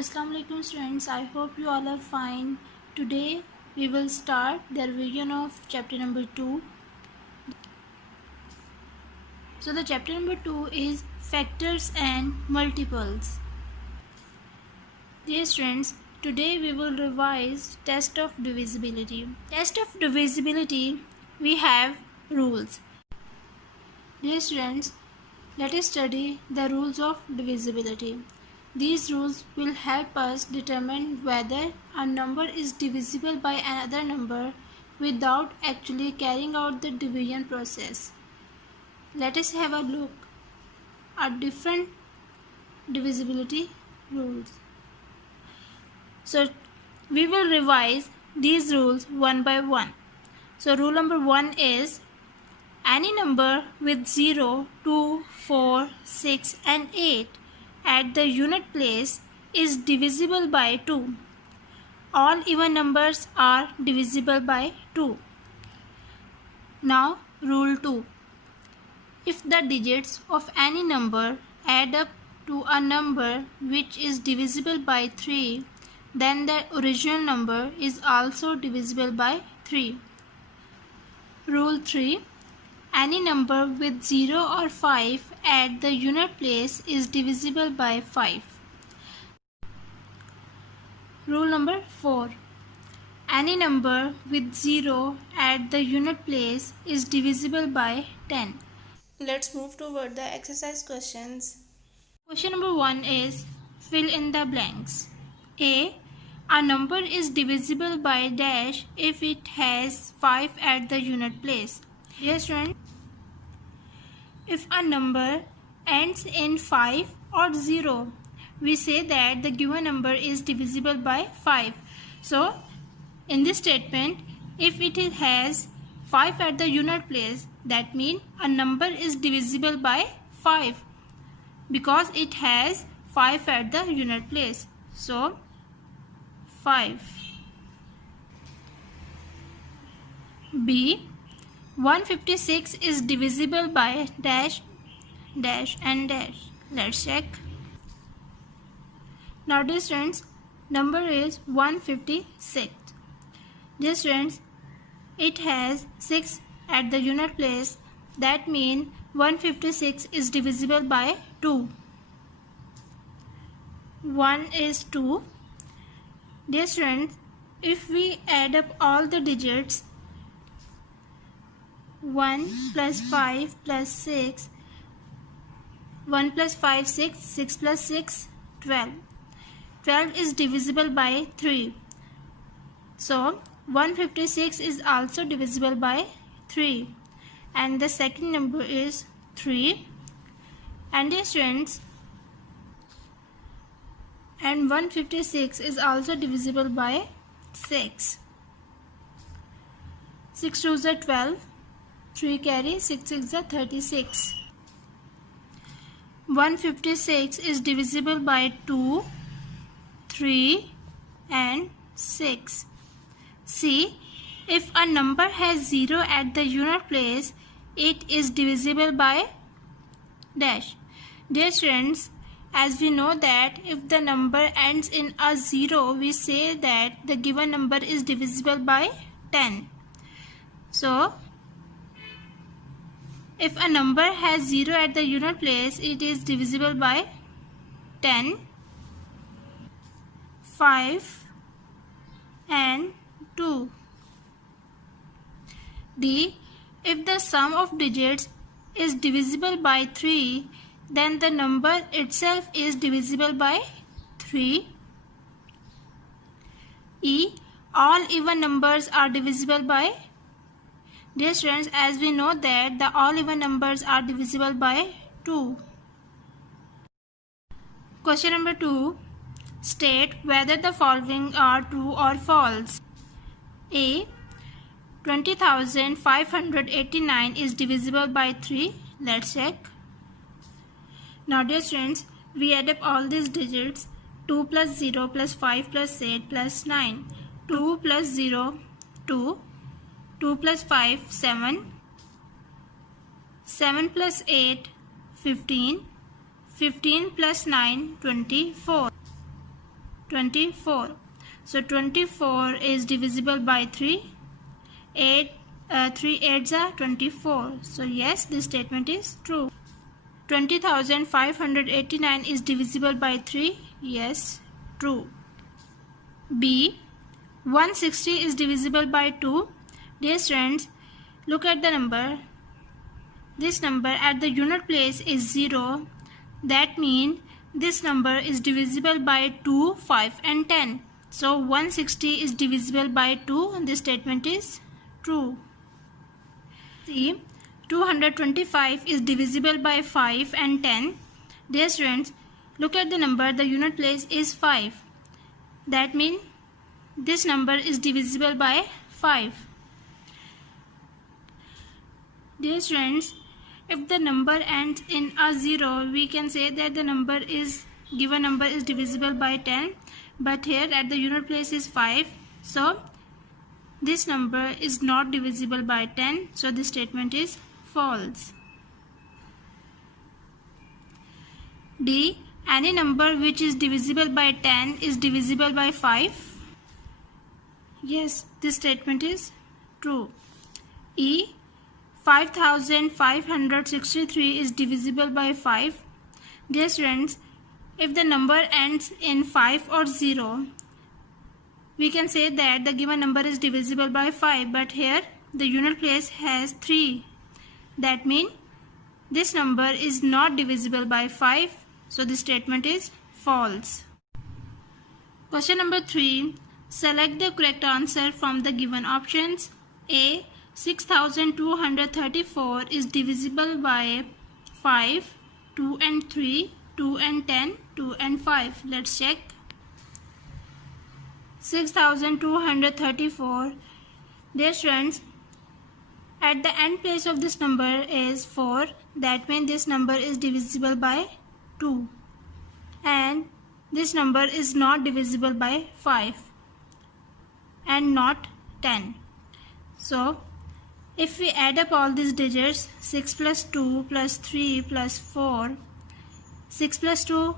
Assalamu alaikum students, I hope you all are fine. Today we will start the revision of chapter number 2. So the chapter number 2 is factors and multiples. Dear students, today we will revise test of divisibility. Test of divisibility, we have rules. Dear students, let us study the rules of divisibility. These rules will help us determine whether a number is divisible by another number without actually carrying out the division process. Let us have a look at different divisibility rules. So we will revise these rules one by one. So rule number 1 is any number with 0, 2, 4, 6 and 8 at the unit place is divisible by 2. All even numbers are divisible by 2. Now rule 2. If the digits of any number add up to a number which is divisible by 3, then the original number is also divisible by 3. Rule 3. Any number with 0 or 5 at the unit place is divisible by 5. Rule number 4. Any number with 0 at the unit place is divisible by 10. Let's move toward the exercise questions. Question number 1 is fill in the blanks. A number is divisible by dash if it has 5 at the unit place. Yes, friend. If a number ends in 5 or 0, we say that the given number is divisible by 5. So, in this statement, if it has 5 at the unit place, that means a number is divisible by 5 because it has 5 at the unit place. So, 5. B. 156 is divisible by dash, dash and dash. Let's check. Now dear students, number is 156. Dear students, it has 6 at the unit place. That means 156 is divisible by 2. 1 is 2. Dear students, if we add up all the digits, 1 plus 5 plus 6, 1 plus 5, 6, 6 plus 6, 12. 12 is divisible by 3. So, 156 is also divisible by 3. And the second number is 3. And dear students, and 156 is also divisible by 6. 6 2s are 12. 3 carry, 6 6 are 36. 156 is divisible by 2, 3 and 6. See, if a number has 0 at the unit place, it is divisible by dash. Dear students, as we know that if the number ends in a 0, we say that the given number is divisible by 10. So, if a number has 0 at the unit place, it is divisible by 10, 5 and 2. D. If the sum of digits is divisible by 3, then the number itself is divisible by 3. E. All even numbers are divisible by. Dear students, as we know that the all even numbers are divisible by 2. Question number 2. State whether the following are true or false. A. 20,589 is divisible by 3. Let's check. Now dear students, we add up all these digits. 2 plus 0 plus 5 plus 8 plus 9. 2 plus 0, 2. 2 plus 5, 7. 7 plus 8, 15. 15 plus 9, 24. 24. So 24 is divisible by 3. 3 8s are 24. So yes, this statement is true. 20,589 is divisible by 3. Yes, true. B. 160 is divisible by 2. Dear students, look at the number. This number at the unit place is 0. That means this number is divisible by 2, 5 and 10. So 160 is divisible by 2. This statement is true. C. 225 is divisible by 5 and 10. Dear students, look at the number. The unit place is 5. That means this number is divisible by 5. Dear students, if the number ends in a 0, we can say that the given number is divisible by 10. But here at the unit place is 5. So this number is not divisible by 10. So this statement is false. D. Any number which is divisible by 10 is divisible by 5. Yes, this statement is true. E. 5,563 is divisible by 5. Dear students, if the number ends in 5 or 0, we can say that the given number is divisible by 5. But here the unit place has 3. That means this number is not divisible by 5. So this statement is false. Question number 3. Select the correct answer from the given options. A. 6,234 is divisible by 5, 2 and 3, 2 and 10, 2 and 5. Let's check. 6,234. Dear students, at the end place of this number is 4. That means this number is divisible by 2. And this number is not divisible by 5 and not 10. So if we add up all these digits, 6 plus 2 plus 3 plus 4, 6 plus 2,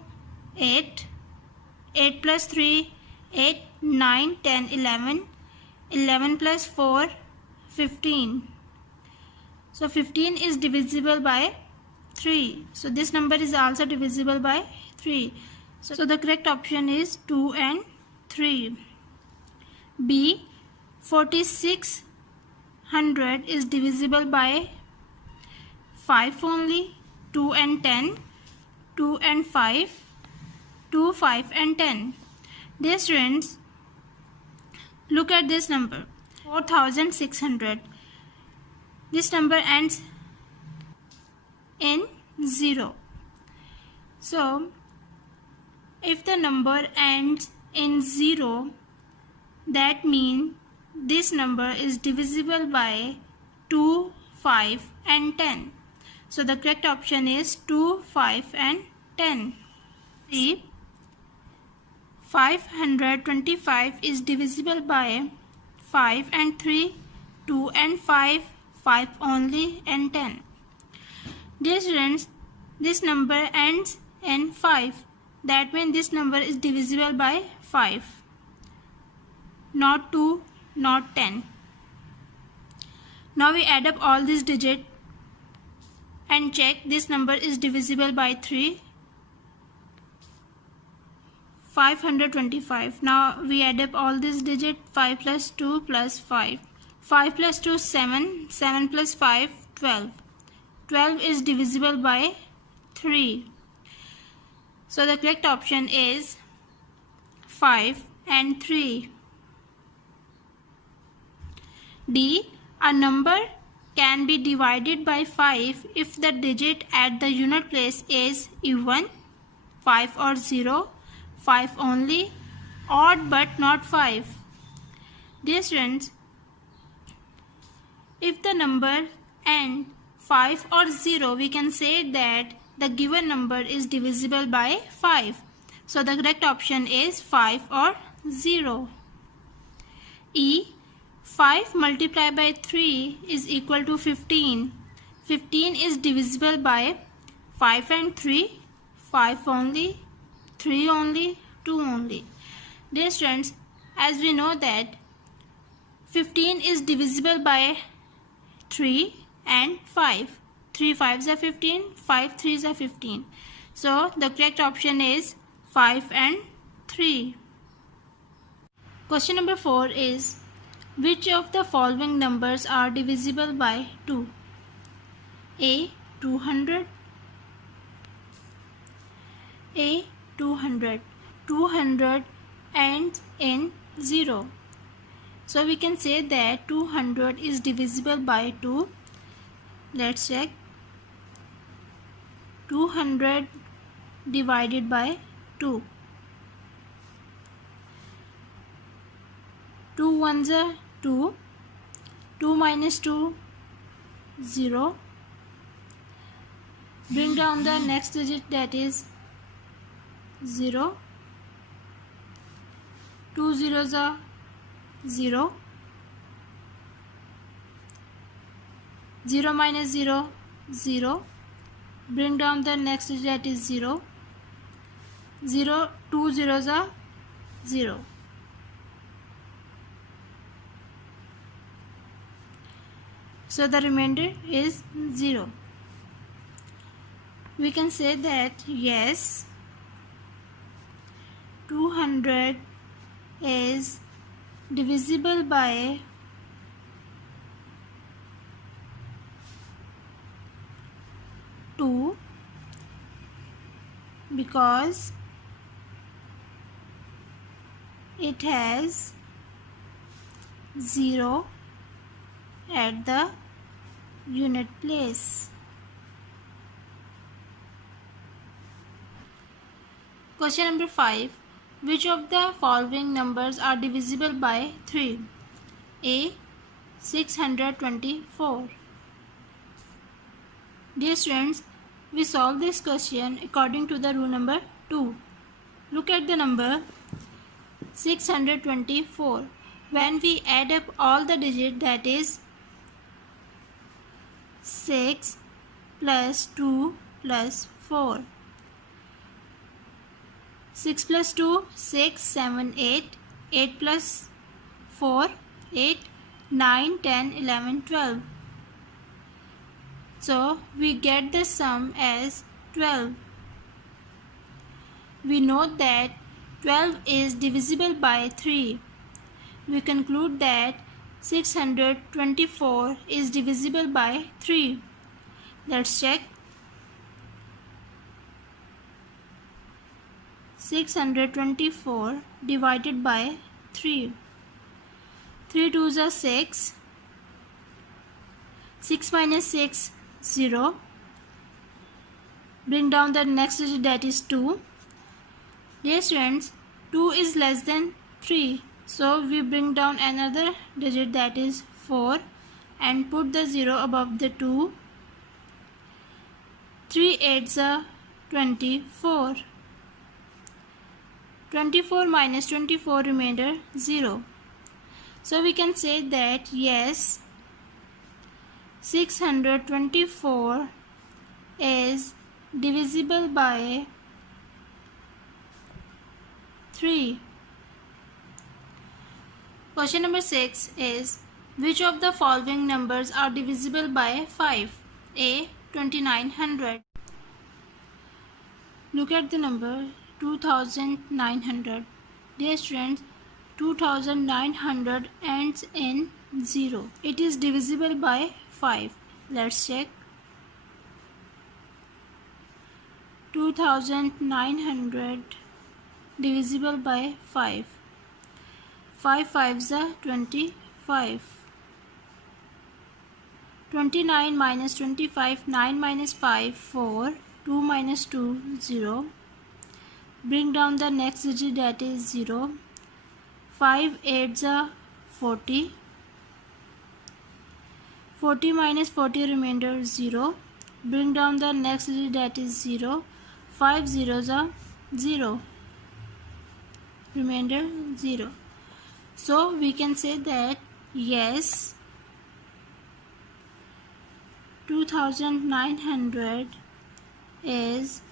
8, 8 plus 3, 8, 9, 10, 11, 11 plus 4, 15. So 15 is divisible by 3. So this number is also divisible by 3. So the correct option is 2 and 3. B. 4,600 is divisible by 5 only, 2 and 10, 2 and 5, 2, 5 and 10. Dear students, look at this number, 4,600. This number ends in 0. So if the number ends in 0, that means this number is divisible by 2, 5 and 10. So the correct option is 2, 5 and 10. C. 525 is divisible by 5 and 3, 2 and 5, 5 only and 10. Dear students, this number ends in 5. That means this number is divisible by 5. Not 2, not 10. Now we add up all these digits and check this number is divisible by 3. 525. Now we add up all these digits. 5 plus 2 plus 5. 5 plus 2 7. 7 plus 5 12. 12 is divisible by 3. So the correct option is 5 and 3. D. A number can be divided by 5 if the digit at the unit place is even, 5 or 0, 5 only, odd but not 5. Dear students, if the number ends 5 or 0, we can say that the given number is divisible by 5. So the correct option is 5 or 0. E. 5 multiplied by 3 is equal to 15. 15 is divisible by 5 and 3, 5 only, 3 only, 2 only. Dear students, as we know that 15 is divisible by 3 and 5. 3 5s are 15, 5 3s are 15. So the correct option is 5 and 3. Question number 4 is, which of the following numbers are divisible by 2? A. 200. A. 200. 200 ends in 0. So we can say that 200 is divisible by 2. Let's check. 200 divided by 2. 2 ones are 2. 2 minus 2, 0. Bring down the next digit, that is 0. 2 zeros are 0. 0 minus 0, 0. Bring down the next digit, that is 0. 0, 2 zeros are 0. So the remainder is 0. We can say that yes, 200 is divisible by 2 because it has 0 at the unit place. Question number 5. Which of the following numbers are divisible by 3? A. 624. Dear students, we solve this question according to the rule number 2. Look at the number 624. When we add up all the digits, that is 6 plus 2 plus 4. 6 plus 2, 6, 7, 8. 8 plus 4, 8, 9, 10, 11, 12. So we get the sum as 12. We note that 12 is divisible by 3. We conclude that 624 is divisible by 3. Let's check. 624 divided by 3. 3 2s are 6. 6 minus 6, 0. Bring down the next digit, that is 2. Dear students, 2 is less than 3. So we bring down another digit, that is 4, and put the 0 above the 2. 3 8s are 24. 24 minus 24, remainder 0. So we can say that yes, 624 is divisible by 3. Question number 6 is, which of the following numbers are divisible by 5? A. 2900. Look at the number 2900. Dear students, 2900 ends in 0. It is divisible by 5. Let's check. 2900 divisible by 5. 5 5s are 25. 29 minus 25, 9 minus 5, 4. 2 minus 2, 0. Bring down the next digit, that is 0. 5 8s are 40. 40 minus 40, remainder 0. Bring down the next digit, that is 0. 5 zeros are 0. Remainder 0. So we can say that yes, 2900 is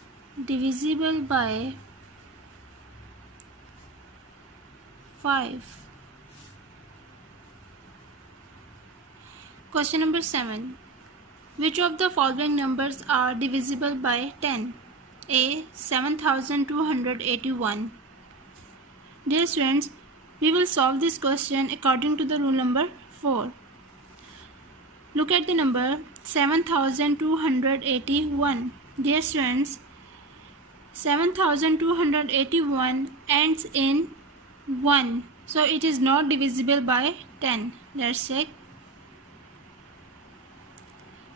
divisible by 5. Question number 7. Which of the following numbers are divisible by 10? A. 7281. Dear students, we will solve this question according to the rule number 4. Look at the number 7281. Dear students, 7281 ends in 1. So it is not divisible by 10. Let's check.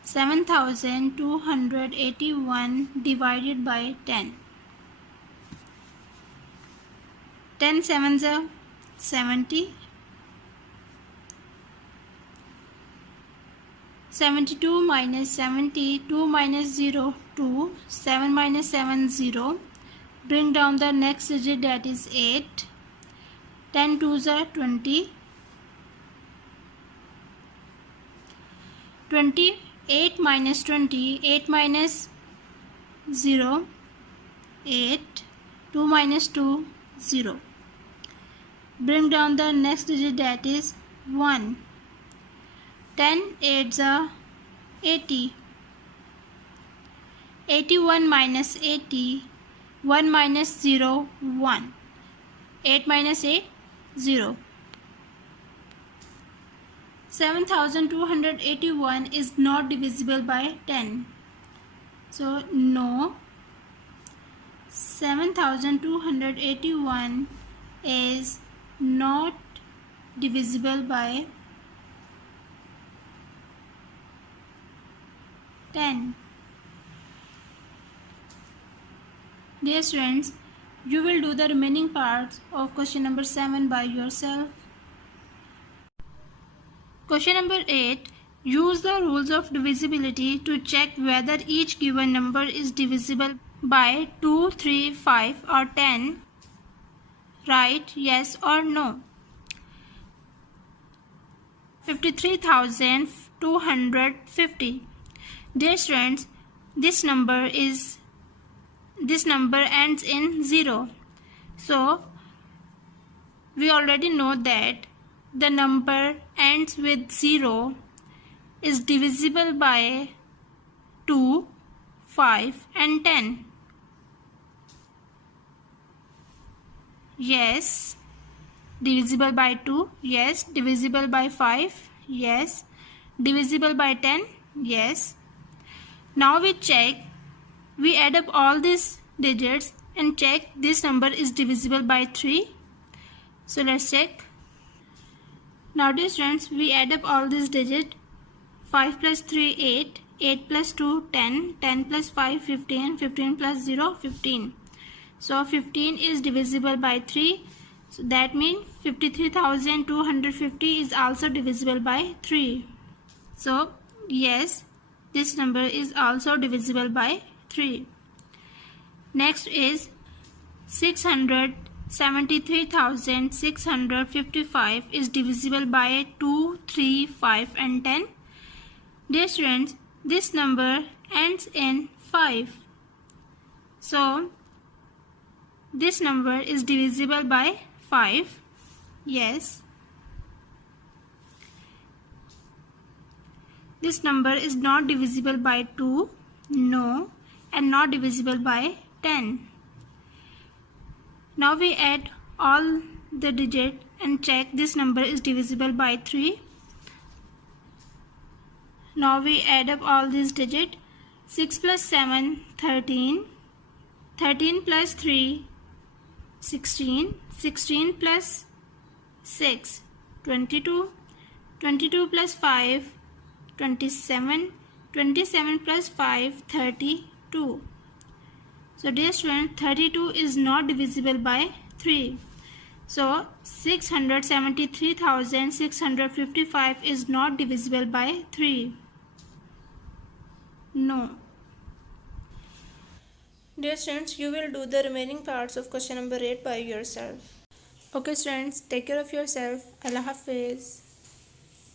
7281 divided by 10. 10 sevens are 70. 72 minus 70, 2 minus 0, 2, 7 minus 7, 0. Bring down the next digit, that is 8. 10 twos are 20. 8 minus 20, 8 minus 0, 8. 2 minus 2, 0. Bring down the next digit, that is 1. 10 8s are 80. 81 minus 80, 1 minus 0, 1. 8 minus 8, 0. 7281 is not divisible by 10. So no, 7281 is not divisible by 10. Dear students, you will do the remaining parts of question number 7 by yourself. Question number 8. Use the rules of divisibility to check whether each given number is divisible by 2, 3, 5 or 10. Write yes or no. 53,250. Dear students, this number ends in 0. So we already know that the number ends with 0 is divisible by 2, 5 and 10. Yes. Divisible by 2? Yes. Divisible by 5? Yes. Divisible by 10? Yes. Now we check. We add up all these digits and check this number is divisible by 3. So let's check. Now dear students, we add up all these digits. 5 plus 3, 8. 8 plus 2, 10. 10 plus 5, 15. 15 plus 0, 15. So 15 is divisible by 3. So that means 53,250 is also divisible by 3. So yes, this number is also divisible by 3. Next is 673,655 is divisible by 2, 3, 5 and 10. Dear students, this number ends in 5. So this number is divisible by 5. Yes. This number is not divisible by 2. No. And not divisible by 10. Now we add all the digits and check this number is divisible by 3. Now we add up all these digits. 6 plus 7, 13. 13 plus 3, 16. 16 plus 6, 22. 22 plus 5, 27. 27 plus 5, 32. So dear student, 32 is not divisible by 3. So 673,655 is not divisible by 3. No. Dear students, you will do the remaining parts of question number 8 by yourself. Okay students, take care of yourself. Allah Hafiz.